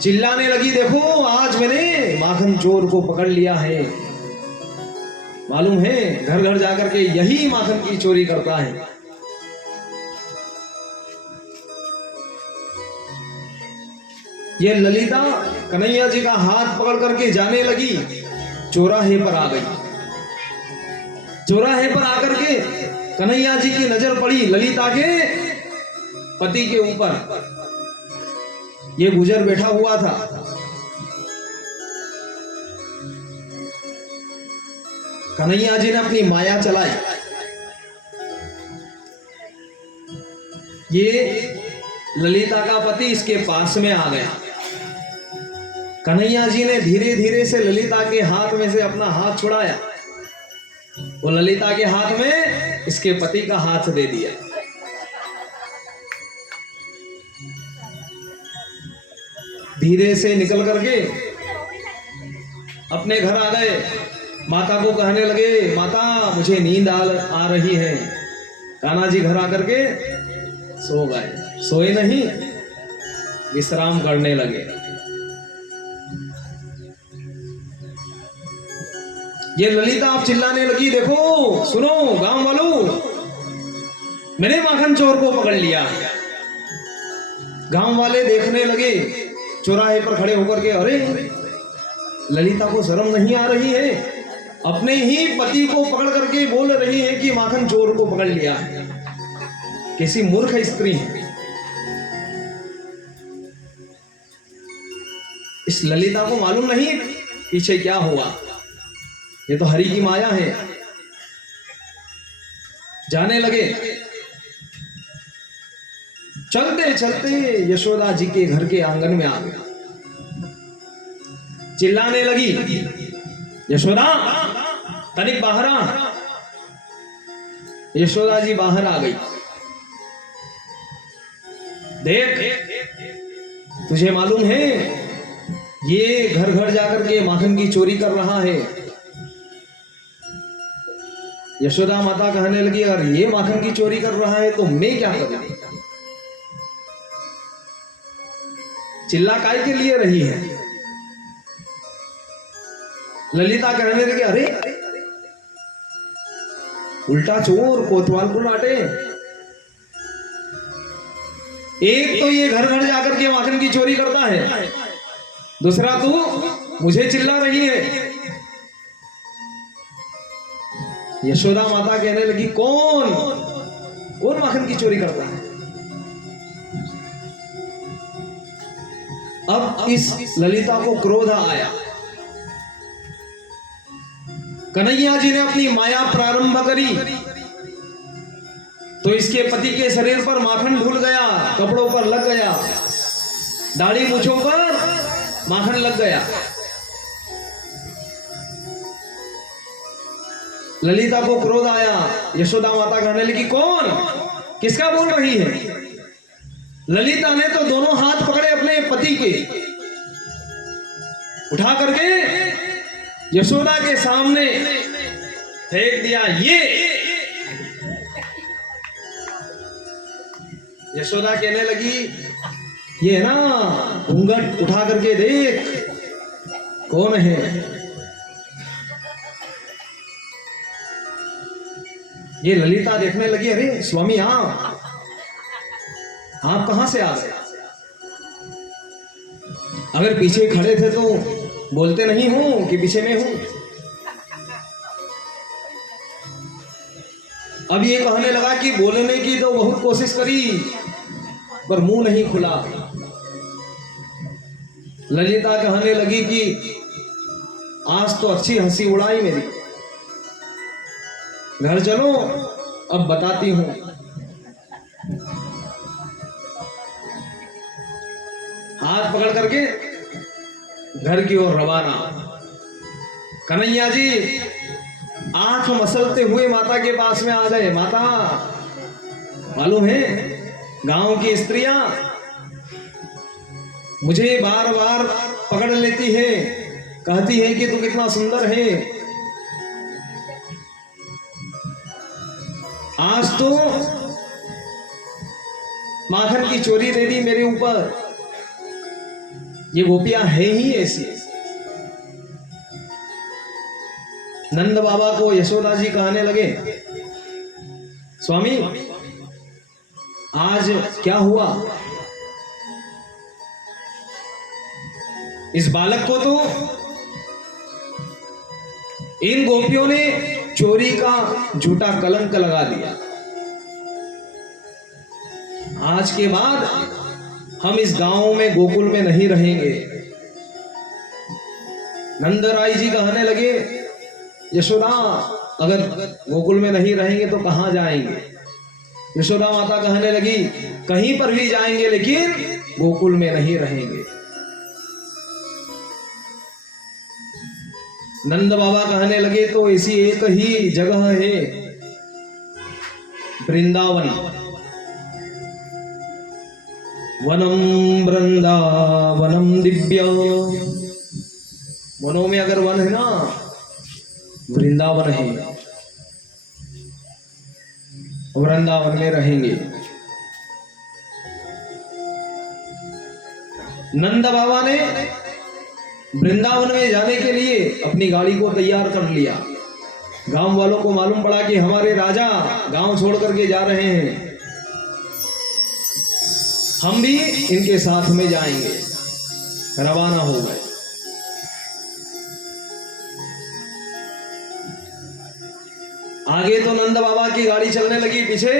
चिल्लाने लगी, देखो आज मैंने माखन चोर को पकड़ लिया है। मालूम है घर घर जाकर के यही माखन की चोरी करता है। ये ललिता कन्हैया जी का हाथ पकड़ करके जाने लगी, चौराहे पर आ गई। चौराहे पर आकर के कन्हैया जी की नजर पड़ी ललिता के पति के ऊपर। ये गुजर बैठा हुआ था। कन्हैया जी ने अपनी माया चलाई। ये ललिता का पति इसके पास में आ गया। कन्हैया जी ने धीरे धीरे से ललिता के हाथ में से अपना हाथ छुड़ाया। वो ललिता के हाथ में इसके पति का हाथ दे दिया। धीरे से निकल करके अपने घर आ गए। माता को कहने लगे, माता मुझे नींद आ रही है। कान्हा जी घर आकर के सो गए। सोए नहीं, विश्राम करने लगे। ये ललिता आप चिल्लाने लगी, देखो सुनो गांव वालों, मैंने माखन चोर को पकड़ लिया। गांव वाले देखने लगे, चौराहे पर खड़े होकर के, अरे ललिता को शर्म नहीं आ रही है, अपने ही पति को पकड़ करके बोल रही है कि माखन चोर को पकड़ लिया। कैसी मूर्ख स्त्री है। इस ललिता को मालूम नहीं पीछे क्या हुआ। ये तो हरि की माया है। जाने लगे। चलते चलते यशोदा जी के घर के आंगन में आ गया। चिल्लाने लगी, यशोदा तनिक बाहर आ। यशोदा जी बाहर आ गई। देख, तुझे मालूम है ये घर घर जाकर के माखन की चोरी कर रहा है। यशोदा माता कहने लगी, अगर ये माखन की चोरी कर रहा है तो मैं क्या करूं? चिल्ला काय के लिए रही है? ललिता कहने लगी, अरे उल्टा चोर कोतवाल को लाटे। एक तो ये घर घर जाकर के माखन की चोरी करता है, दूसरा तू मुझे चिल्ला रही है। यशोदा माता कहने लगी, कौन कौन माखन की चोरी करता है? अब इस ललिता को क्रोध आया। कन्हैया जी ने अपनी माया प्रारंभ करी तो इसके पति के शरीर पर माखन ढुल गया, कपड़ों पर लग गया, दाढ़ी मूंछों पर माखन लग गया। ललिता को क्रोध आया। यशोदा माता कहने लगी, कौन किसका बोल रही है? ललिता ने तो दोनों हाथ पकड़े अपने पति के, उठा करके यशोदा के सामने फेंक दिया। ये यशोदा कहने लगी, ये ना घूंघट उठा करके देख कौन है। ये ललिता देखने लगी, अरे स्वामी आप कहां से आ गए? अगर पीछे खड़े थे तो बोलते नहीं हूं कि पीछे में हूं। अब ये कहने लगा कि बोलने की तो बहुत कोशिश करी पर मुंह नहीं खुला। ललिता कहने लगी कि आज तो अच्छी हंसी उड़ाई मेरी, घर चलो अब बताती हूं। हाथ पकड़ करके घर की ओर रवाना। कन्हैया जी आंख मसलते हुए माता के पास में आ गए। माता, मालूम है गांव की स्त्रियां मुझे बार बार पकड़ लेती है, कहती है कि तू कितना सुंदर है। आज तो माखन की चोरी दे दी मेरे ऊपर। ये गोपियां है ही ऐसी। नंद बाबा को यशोदा जी कहने लगे, स्वामी आज क्या हुआ? इस बालक को तो इन गोपियों ने चोरी का झूठा कलंक लगा दिया। आज के बाद हम इस गांव में गोकुल में नहीं रहेंगे। नंदराय जी कहने लगे, यशोदा अगर गोकुल में नहीं रहेंगे तो कहां जाएंगे? यशोदा माता कहने लगी, कहीं पर भी जाएंगे लेकिन गोकुल में नहीं रहेंगे। नंद बाबा कहने लगे, तो ऐसी एक ही जगह है वृंदावन। वनम वृंदावनम दिव्य, वनों में अगर वन है ना, वृंदावन है, वृंदावन में रहेंगे। नंद बाबा ने वृंदावन में जाने के लिए अपनी गाड़ी को तैयार कर लिया। गांव वालों को मालूम पड़ा कि हमारे राजा गांव छोड़ करके जा रहे हैं, हम भी इनके साथ में जाएंगे। रवाना हो गए। आगे तो नंद बाबा की गाड़ी चलने लगी, पीछे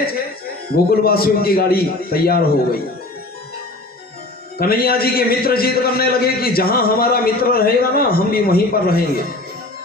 गोकुल वासियों की गाड़ी तैयार हो गई। कन्हैया जी के मित्र जिद करने लगे कि जहां हमारा मित्र रहेगा ना, हम भी वहीं पर रहेंगे।